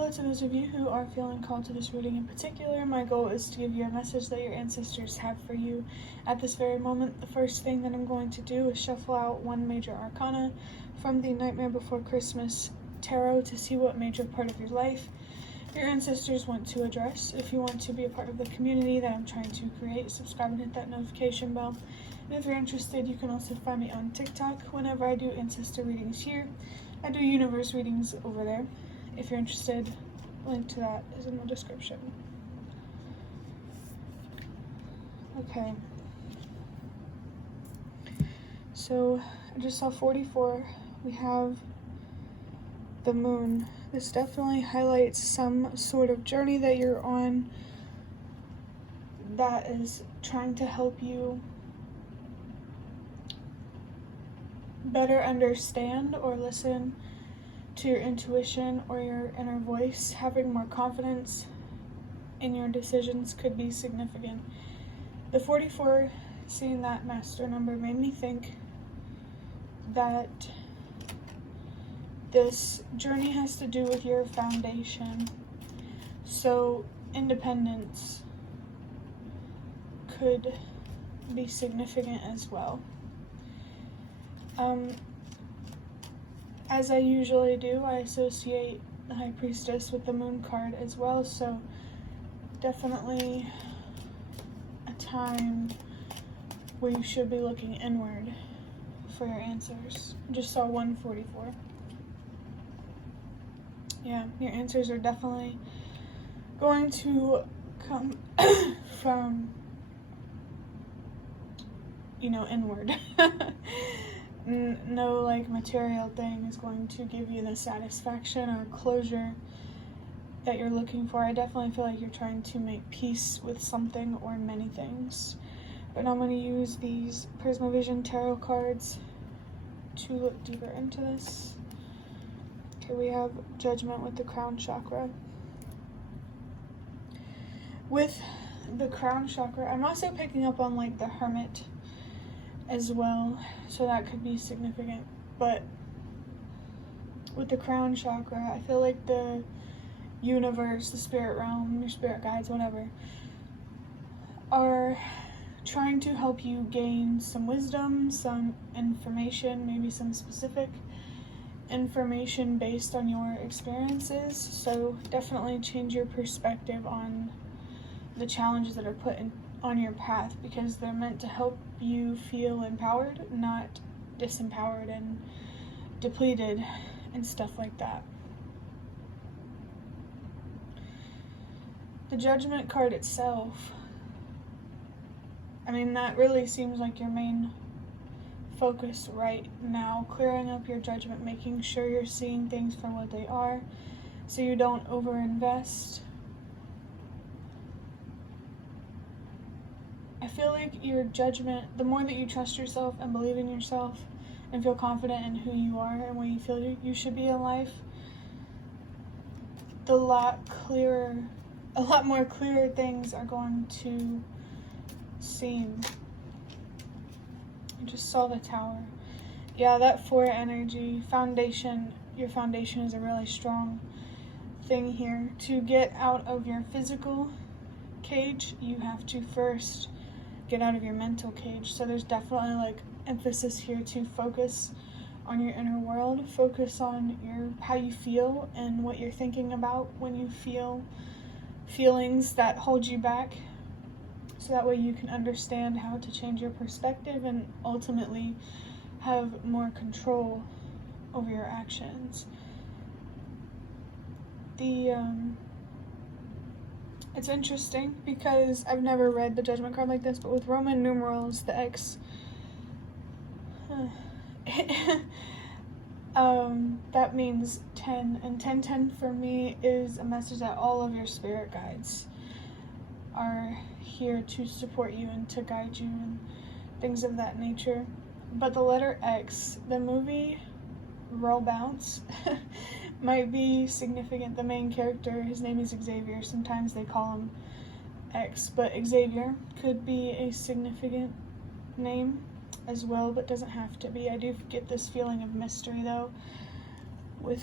hello to those of you who are feeling called to this reading in particular. My goal is to give you a message that your ancestors have for you at this very moment. The first thing that I'm going to do is shuffle out one major arcana from the Nightmare Before Christmas tarot to see what major part of your life your ancestors want to address. If you want to be a part of the community that I'm trying to create, subscribe and hit that notification bell. And if you're interested, you can also find me on TikTok. Whenever I do ancestor readings here, I do universe readings over there. If you're interested, link to that is in the description. Okay. So I just saw 44. We have the moon. This definitely highlights some sort of journey that you're on that is trying to help you better understand or listen to your intuition or your inner voice. Having more confidence in your decisions could be significant. The 44, seeing that master number, made me think that this journey has to do with your foundation. So independence could be significant as well. As I usually do, I associate the High Priestess with the Moon card as well, so definitely a time where you should be looking inward for your answers. Just saw 144. Yeah, your answers are definitely going to come from, inward. No material thing is going to give you the satisfaction or closure that you're looking for. I definitely feel like you're trying to make peace with something or many things. But I'm going to use these Prismavision tarot cards to look deeper into this. Okay, we have Judgment with the Crown Chakra. With the Crown Chakra, I'm also picking up on the Hermit as well, so that could be significant. But with the Crown Chakra, I feel like the universe, the spirit realm, your spirit guides, whatever, are trying to help you gain some wisdom, some information, maybe some specific information based on your experiences. So definitely change your perspective on the challenges that are put on your path, because they're meant to help you feel empowered, not disempowered and depleted and stuff like that. The Judgment card itself, that really seems like your main focus right now, clearing up your judgment, making sure you're seeing things for what they are so you don't overinvest. I feel like your judgment, the more that you trust yourself and believe in yourself and feel confident in who you are and where you feel you should be in life, a lot more clearer things are going to seem. I just saw the Tower. Yeah, that 4 energy, foundation, your foundation is a really strong thing here. To get out of your physical cage, you have to first get out of your mental cage. So there's definitely emphasis here to focus on your inner world, focus on how you feel and what you're thinking about when you feel feelings that hold you back, so that way you can understand how to change your perspective and ultimately have more control over your actions. It's interesting because I've never read the Judgment card like this, but with Roman numerals, the X, that means 10, and 1010 for me is a message that all of your spirit guides are here to support you and to guide you and things of that nature. But the letter X, the movie Roll Bounce, might be significant. The main character, his name is Xavier. Sometimes they call him X, but Xavier could be a significant name as well, but doesn't have to be. I do get this feeling of mystery though with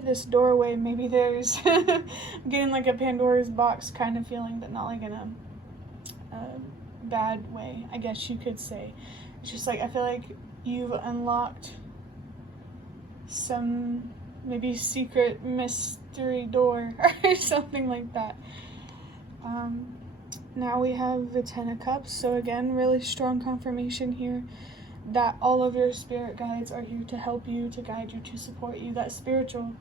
this doorway. Maybe there's I'm getting like a Pandora's box kind of feeling, but not like in a bad way, I guess you could say. It's just like I feel like you've unlocked some maybe secret mystery door or something like that. Now we have the Ten of Cups, so again, really strong confirmation here that all of your spirit guides are here to help you, to guide you, to support you. That spiritual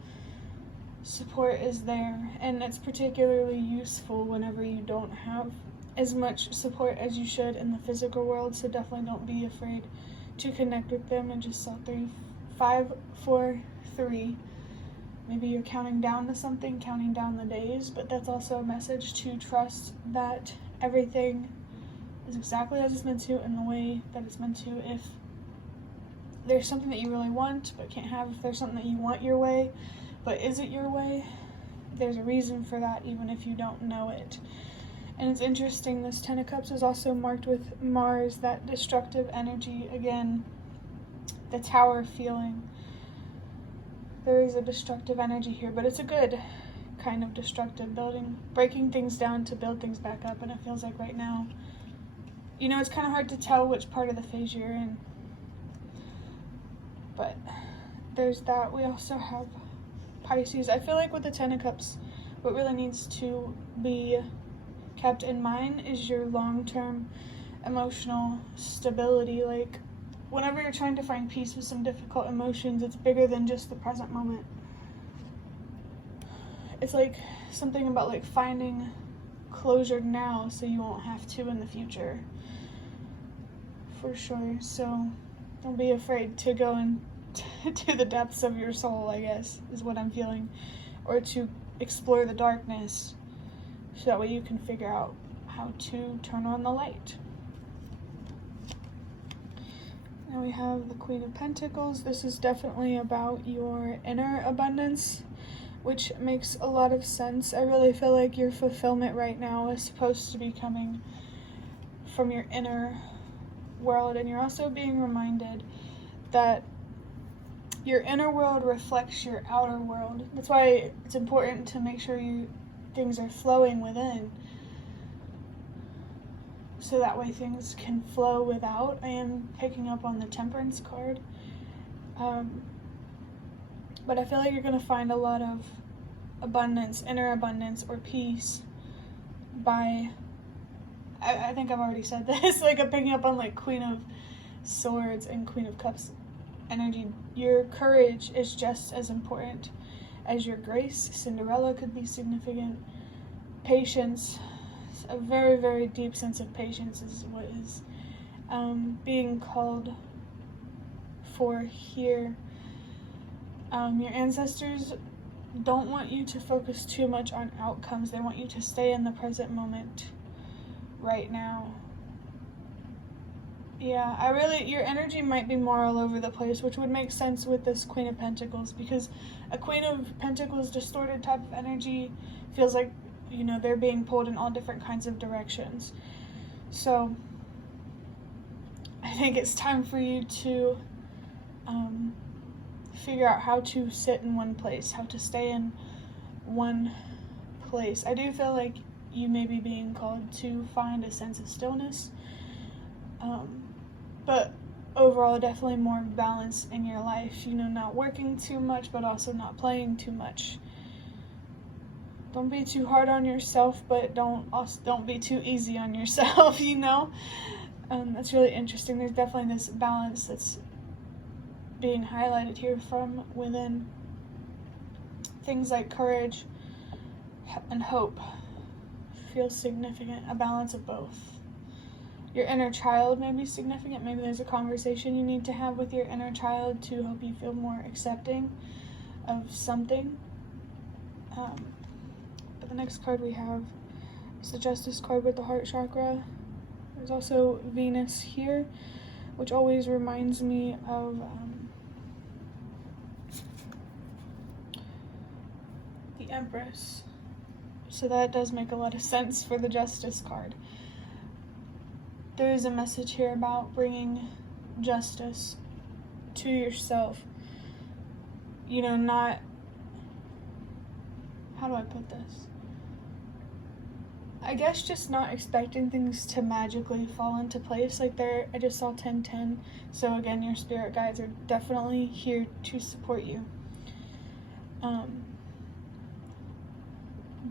support is there, and it's particularly useful whenever you don't have as much support as you should in the physical world, so definitely don't be afraid to connect with them. And just saw 3, 5, 4, 3. Maybe you're counting down to something, counting down the days, but that's also a message to trust that everything is exactly as it's meant to, in the way that it's meant to. If there's something that you really want but can't have, if there's something that you want your way but isn't your way, there's a reason for that, even if you don't know it. And it's interesting, this Ten of Cups is also marked with Mars, that destructive energy. Again, the Tower feeling. There is a destructive energy here, but it's a good kind of destructive, breaking things down to build things back up. And it feels like right now, you know, it's kind of hard to tell which part of the phase you're in. But there's that. We also have Pisces. I feel like with the Ten of Cups, what really needs to be kept in mind is your long-term emotional stability. Like, whenever you're trying to find peace with some difficult emotions, it's bigger than just the present moment. It's like something about like finding closure now so you won't have to in the future. For sure. So don't be afraid to go into the depths of your soul, I guess, is what I'm feeling. Or to explore the darkness, so that way you can figure out how to turn on the light. Now we have the Queen of Pentacles. This is definitely about your inner abundance, which makes a lot of sense. I really feel like your fulfillment right now is supposed to be coming from your inner world, and you're also being reminded that your inner world reflects your outer world. That's why it's important to make sure things are flowing within, so that way things can flow without. I am picking up on the Temperance card, but I feel like you're going to find a lot of abundance, inner abundance or peace by, I think I've already said this, like I'm picking up on like Queen of Swords and Queen of Cups energy. Your courage is just as important as your grace. Cinderella could be significant. Patience, a very, very deep sense of patience is what is being called for here. Your ancestors don't want you to focus too much on outcomes. They want you to stay in the present moment right now. Yeah, your energy might be more all over the place, which would make sense with this Queen of Pentacles, because a Queen of Pentacles distorted type of energy feels like, you know, they're being pulled in all different kinds of directions. So I think it's time for you to figure out how to sit in one place, how to stay in one place. I do feel like you may be being called to find a sense of stillness, but overall definitely more balance in your life, you know, not working too much but also not playing too much. Don't be too hard on yourself, but don't be too easy on yourself, you know. That's really interesting. There's definitely this balance that's being highlighted here from within. Things like courage and hope feel significant, a balance of both. Your inner child may be significant. Maybe there's a conversation you need to have with your inner child to help you feel more accepting of something. But the next card we have is the Justice card with the heart chakra. There's also Venus here, which always reminds me of the Empress. So that does make a lot of sense for the Justice card. There is a message here about bringing justice to yourself. You know, not how do I put this? I guess just not expecting things to magically fall into place. Like there, I just saw 1010. So again, your spirit guides are definitely here to support you.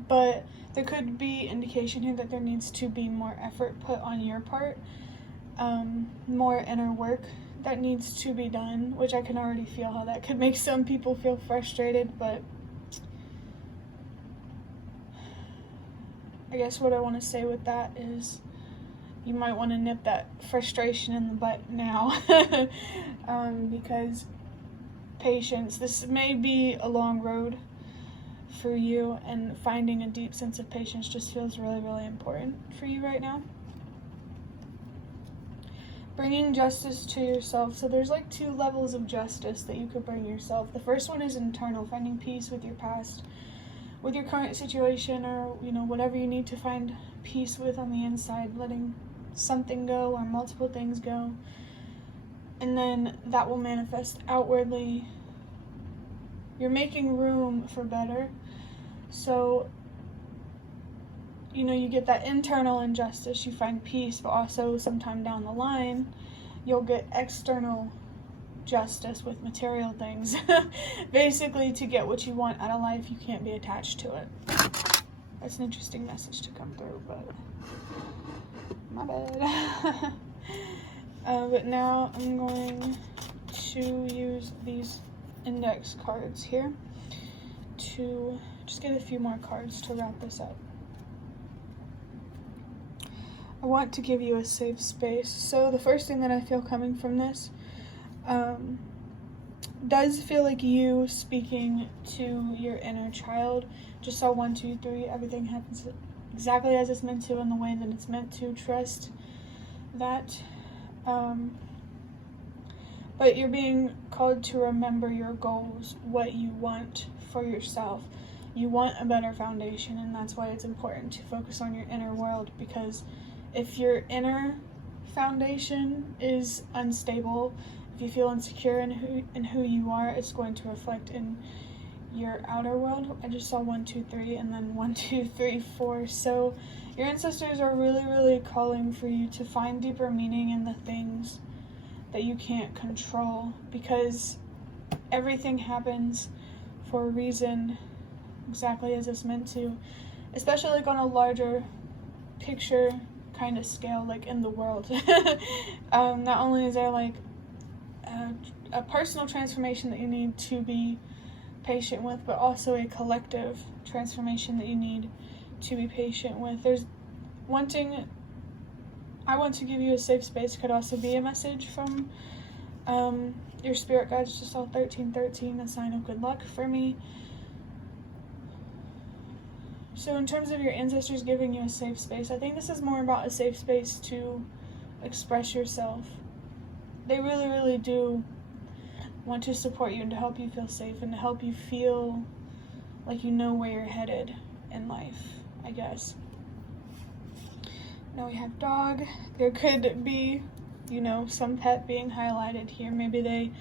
But there could be indication here that there needs to be more effort put on your part, more inner work that needs to be done, which I can already feel how that could make some people feel frustrated, but I guess what I want to say with that is you might want to nip that frustration in the butt now. Because patience, this may be a long road for you, and finding a deep sense of patience just feels really, really important for you right now. Bringing justice to yourself. So there's like 2 levels of justice that you could bring yourself. The first one is internal, finding peace with your past, with your current situation, or whatever you need to find peace with on the inside, letting something go or multiple things go. And then that will manifest outwardly. You're making room for better. So, you get that internal injustice, you find peace, but also sometime down the line, you'll get external justice with material things. Basically, to get what you want out of life, you can't be attached to it. That's an interesting message to come through, but my bad. But now I'm going to use these index cards here to just get a few more cards to wrap this up. I want to give you a safe space. So the first thing that I feel coming from this does feel like you speaking to your inner child. Just saw 1, 2, 3. Everything happens exactly as it's meant to, in the way that it's meant to. Trust that. But you're being called to remember your goals, what you want for yourself. You want a better foundation, and that's why it's important to focus on your inner world, because if your inner foundation is unstable, if you feel insecure in who you are, it's going to reflect in your outer world. I just saw 1, 2, 3, and then 1, 2, 3, 4. So your ancestors are really, really calling for you to find deeper meaning in the things that you can't control, because everything happens for a reason, exactly as it's meant to, especially like on a larger picture kind of scale, like in the world. Not only is there like a personal transformation that you need to be patient with, but also a collective transformation that you need to be patient with. There's wanting, I want to give you a safe space could also be a message from your spirit guides. Just saw 1313, a sign of good luck for me. So in terms of your ancestors giving you a safe space, I think this is more about a safe space to express yourself. They really, really do want to support you and to help you feel safe and to help you feel like you know where you're headed in life, I guess. Now we have dog. There could be, some pet being highlighted here. Maybe they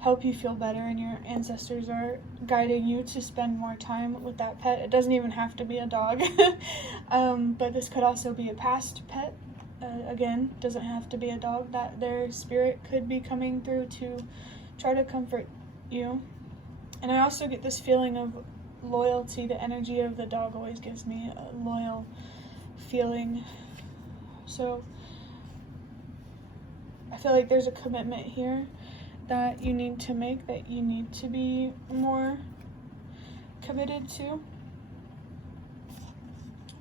help you feel better and your ancestors are guiding you to spend more time with that pet. It doesn't even have to be a dog. But this could also be a past pet. Again, doesn't have to be a dog. That their spirit could be coming through to try to comfort you. And I also get this feeling of loyalty. The energy of the dog always gives me a loyal feeling. So I feel like there's a commitment here that you need to make, that you need to be more committed to.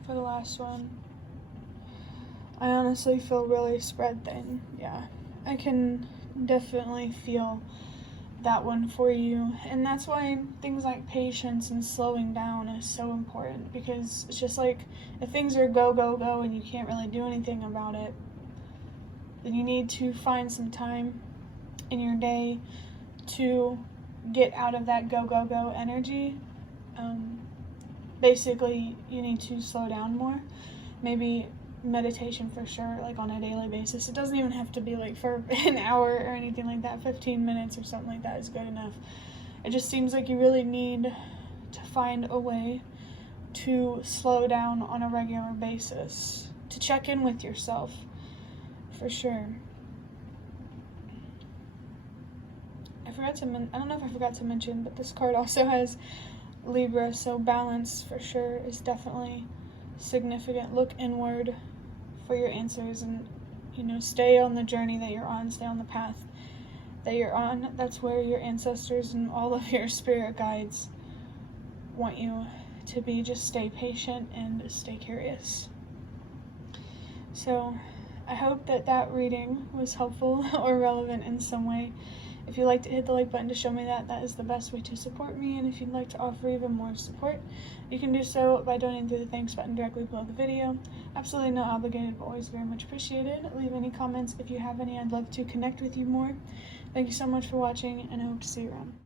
For the last one, I honestly feel really spread thin. Yeah, I can definitely feel that one for you. And that's why things like patience and slowing down is so important, because it's just like if things are go, go, go and you can't really do anything about it, then you need to find some time in your day to get out of that go, go, go energy. Basically, you need to slow down more. Maybe meditation for sure, like on a daily basis. It doesn't even have to be like for an hour or anything like that. 15 minutes or something like that is good enough. It just seems like you really need to find a way to slow down on a regular basis, to check in with yourself, for sure. I don't know if I forgot to mention, but this card also has Libra, so balance for sure is definitely significant. Look inward for your answers, and stay on the journey that you're on, stay on the path that you're on. That's where your ancestors and all of your spirit guides want you to be. Just stay patient and stay curious. So I hope that reading was helpful or relevant in some way. If you'd like to hit the like button to show me that is the best way to support me. And if you'd like to offer even more support, you can do so by donating through the thanks button directly below the video. Absolutely not obligated, but always very much appreciated. Leave any comments if you have any. I'd love to connect with you more. Thank you so much for watching, and I hope to see you around.